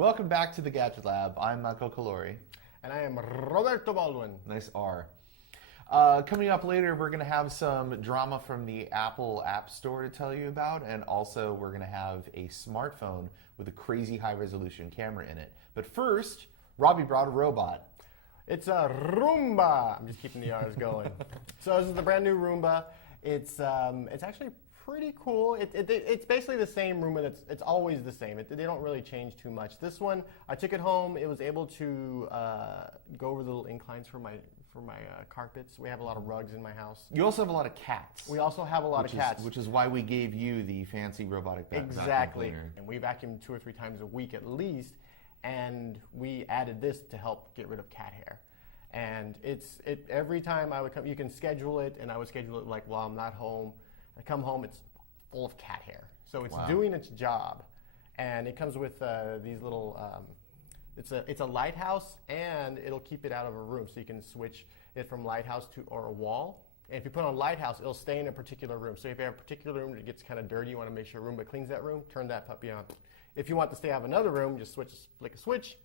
Welcome back to the Gadget Lab. I'm Michael Calori. And I am Roberto Baldwin. Nice R. Coming up later, we're going to have some drama from the Apple App Store to tell you about, and also we're going to have a smartphone with a crazy high-resolution camera in it. But first, Robbie brought a robot. It's a Roomba. I'm just keeping the R's going. So this is the brand new Roomba. It's actually pretty cool. It's basically the same Roomba. It's always the same. They don't really change too much. This one, I took it home. It was able to go over the little inclines for my carpets. We have a lot of rugs in my house. You also have a lot of cats. We also have a lot of cats. Which is why we gave you the fancy robotic vacuum cleaner. And we vacuum 2 or 3 times a week at least. And we added this to help get rid of cat hair. And every time I would come, you can schedule it, and I would schedule it like while I'm not home. I come home, it's full of cat hair. So it's doing its job. And it comes with these little, it's a lighthouse, and it'll keep it out of a room. So you can switch it from lighthouse to or a wall. And if you put on lighthouse, it'll stay in a particular room. So if you have a particular room that gets kind of dirty, you want to make sure Roomba cleans that room, turn that puppy on. If you want to stay out of another room, just flick a switch,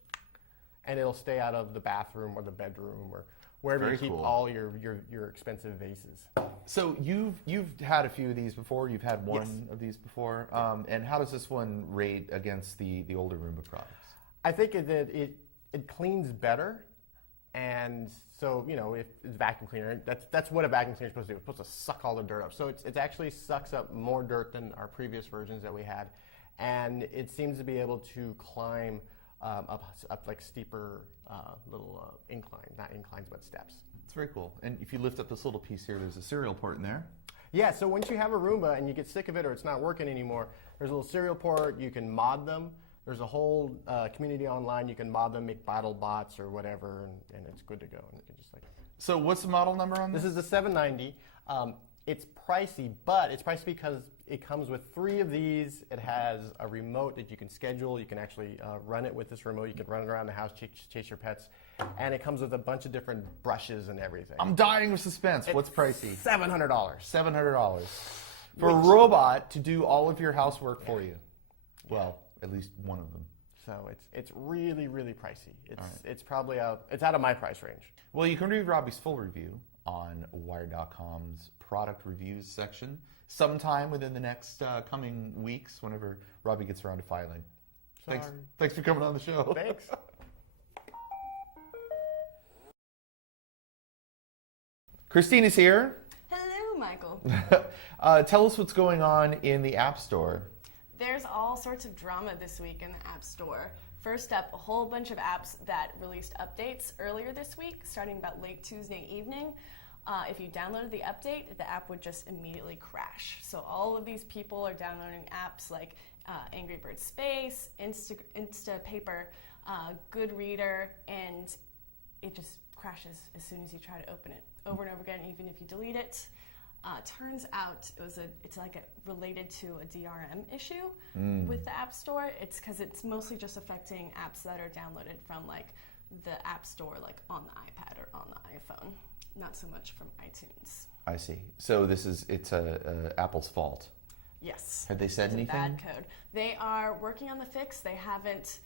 and it'll stay out of the bathroom or the bedroom or wherever you keep all your expensive vases. So you've had a few of these before. You've had one of these before. And how does this one rate against the older Roomba products? I think it cleans better, and so if it's vacuum cleaner, that's what a vacuum cleaner is supposed to do. It's supposed to suck all the dirt up. So it actually sucks up more dirt than our previous versions that we had, and it seems to be able to climb up like steeper little not inclines, but steps. It's very cool. And if you lift up this little piece here, there's a serial port in there. Yeah, so once you have a Roomba and you get sick of it or it's not working anymore, there's a little serial port. You can mod them. There's a whole community online. You can mod them, make battle bots or whatever, and it's good to go. And you can just So what's the model number on this? This is the 790. It's pricey, but it's pricey because it comes with 3 of these. It has a remote that you can schedule. You can actually run it with this remote. You can run it around the house, chase your pets. And it comes with a bunch of different brushes and everything. I'm dying of suspense. What's pricey? $700. $700. For a robot to do all of your housework for you. Well, at least one of them. So it's really, really pricey. It's probably out of my price range. Well, you can read Robbie's full review on Wired.com's product reviews section sometime within the next coming weeks whenever Robbie gets around to filing. Thanks for coming on the show. Thanks. Christina's here. Hello, Michael. Tell us what's going on in the App Store. There's all sorts of drama this week in the App Store. First up, a whole bunch of apps that released updates earlier this week, starting about late Tuesday evening. If you downloaded the update, the app would just immediately crash. So all of these people are downloading apps like Angry Birds Space, Instapaper, Goodreader, and it just crashes as soon as you try to open it over and over again, even if you delete it. Turns out it's related to a DRM issue with the App Store. It's because it's mostly just affecting apps that are downloaded from like the App Store, like on the iPad or on the iPhone, not so much from iTunes. I see. So it's Apple's fault. Yes. Have they said anything? Bad code. They are working on the fix. They haven't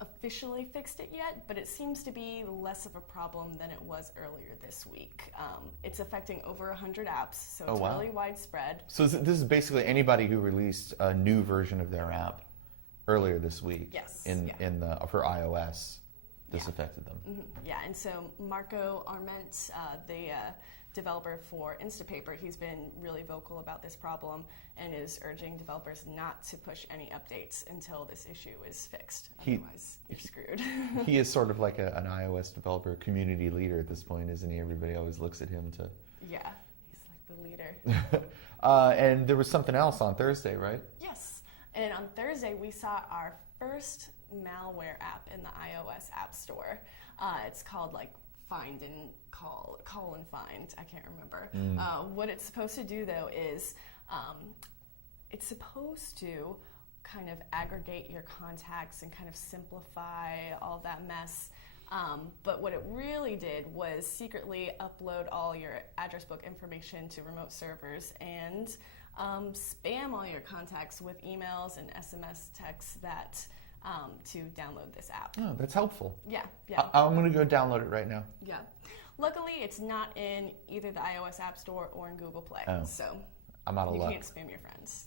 officially fixed it yet, but it seems to be less of a problem than it was earlier this week. It's affecting over 100 apps, so it's really widespread. So this is basically anybody who released a new version of their app earlier this week. Yes. For iOS, this affected them. Mm-hmm. Yeah, and so Marco Arment, the developer for Instapaper, he's been really vocal about this problem and is urging developers not to push any updates until this issue is fixed. Otherwise, you're screwed. He is sort of like an iOS developer community leader at this point, isn't he? Everybody always looks at him to... Yeah, he's like the leader. And there was something else on Thursday, right? Yes, and on Thursday we saw our first malware app in the iOS App Store. It's called Find and Call and Find. I can't remember. What it's supposed to do though is it's supposed to kind of aggregate your contacts and kind of simplify all that mess. But what it really did was secretly upload all your address book information to remote servers and spam all your contacts with emails and SMS texts that to download this app. Oh, that's helpful. Yeah. I'm going to go download it right now. Yeah. Luckily, it's not in either the iOS App Store or in Google Play, so I'm out of luck. You can't spam your friends.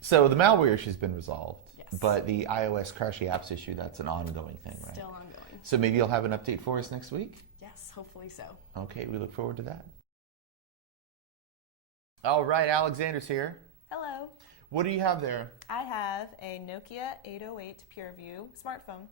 So the malware issue's been resolved, yes. But the iOS crashy apps issue, that's an ongoing thing, right? Still ongoing. So maybe you'll have an update for us next week? Yes, hopefully so. Okay, we look forward to that. All right, Alexander's here. Hello. What do you have there? I have a Nokia 808 Pureview smartphone.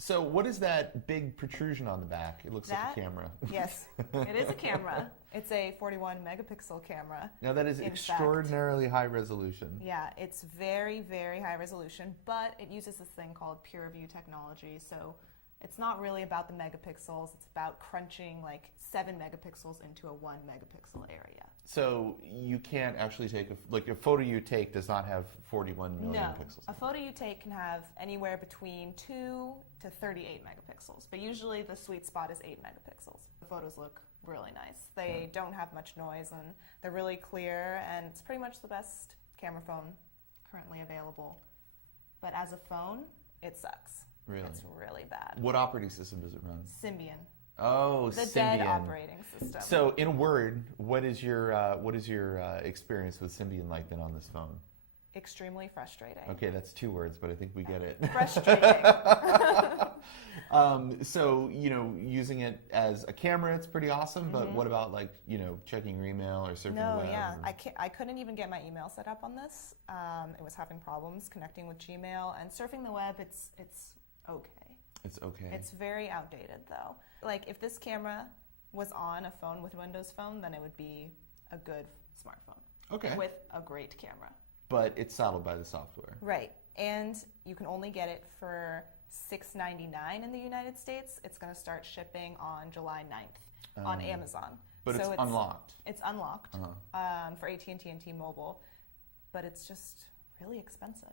So what is that big protrusion on the back? It looks like a camera. Yes, it is a camera. It's a 41 megapixel camera. Now that is extraordinarily high resolution. Yeah, it's very, very high resolution, but it uses this thing called Pureview technology. So it's not really about the megapixels. It's about crunching like 7 megapixels into a 1 megapixel area. So you can't actually take a photo you take does not have 41 million pixels. A photo you take can have anywhere between 2 to 38 megapixels, but usually the sweet spot is 8 megapixels. The photos look really nice. They don't have much noise and they're really clear, and it's pretty much the best camera phone currently available. But as a phone, it sucks. Really? It's really bad. What operating system does it run? Symbian. Oh, the Symbian. dead operating system. So, in a word, what is your experience with Symbian like then on this phone? Extremely frustrating. Okay, that's 2 words, but I think we get it. Frustrating. So, using it as a camera, it's pretty awesome. But what about checking your email or surfing the web? No, yeah, I couldn't even get my email set up on this. It was having problems connecting with Gmail, and surfing the web. It's okay. It's okay. It's very outdated though. Like if this camera was on a phone with Windows Phone, then it would be a good smartphone. Okay. With a great camera. But it's saddled by the software. Right. And you can only get it for $6.99 in the United States. It's going to start shipping on July 9th on Amazon. But so it's unlocked. It's unlocked for AT&T and T-Mobile, but it's just really expensive.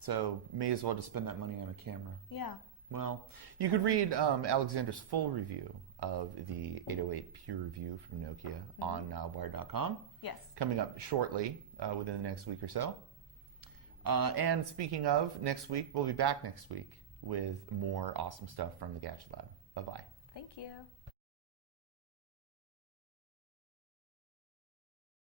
So may as well just spend that money on a camera. Yeah. Well, you could read Alexander's full review of the 808 Pureview from Nokia on Wired.com. Yes. Coming up shortly within the next week or so. And speaking of next week, we'll be back next week with more awesome stuff from the Gadget Lab. Bye-bye. Thank you.